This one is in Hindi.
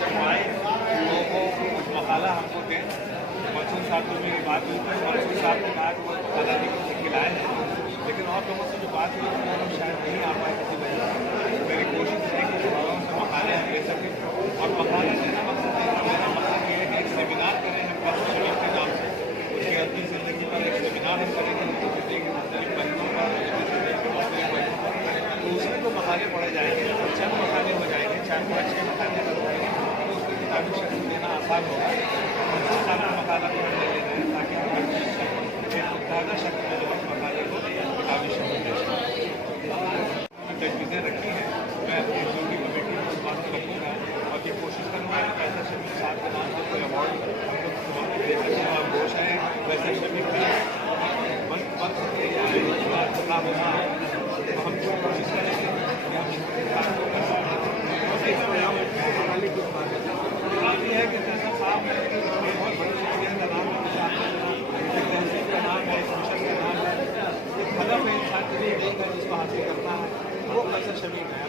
जब आए तो वो मकाला हमको दें। मंसूर साहब से मेरी बात हुई थी, मंसूर साहब ने कहा कि वो मकाला खिलाए हैं, लेकिन और लोगों से जो बात हुई वो लोग शायद नहीं आ पाए किसी वजह से। मेरी कोशिश है कि लोगों से मकाले हम ले सकें, और मकाला लेना मकसद है, मेरा मकसद ये है कि सेमिनार करें हम कैसे शरीफ के नाम से, उसकी अंतिम जिंदगी पर एक सेमिनार हम करेंगे, उनकी जिंदगी के मुख्तलिफ पहलुओं पर, तो उसमें तो मकाले पढ़े जाएंगे, चंद मकाले हो जाएंगे, 4-5 के मकाले हो जाएंगे, तो उसको किताबी शक्ल देना आसान होगा। मंसूर साहब का मकाला भी हम ले रहे हैं ताकि हम मुख्तादा शक्ल में जो मकाले को किताबी शक्ल दे सकें। तजवीज़ें रखी हैं, मैं अपनी जोड़ी कमेटी को इस बात को रखूँगा और ये कोशिश करूँगा कि वैसा शमीक साहब के नाम से कोई अवार्ड हमको दे सकें, और घोष है वैसा शमीक बन सकते हैं खिलाफ होना, तो हम कोशिश करेंगे कि हम कर सकते हैं। बात यह है कि फैसल साहब बहुत बड़ी शख्सियत का नाम है, तहसील का नाम है, मिशन का नाम है, एक हदफ है इंसान के लिए, जिसको हासिल करना है वो फैसल शमीक है।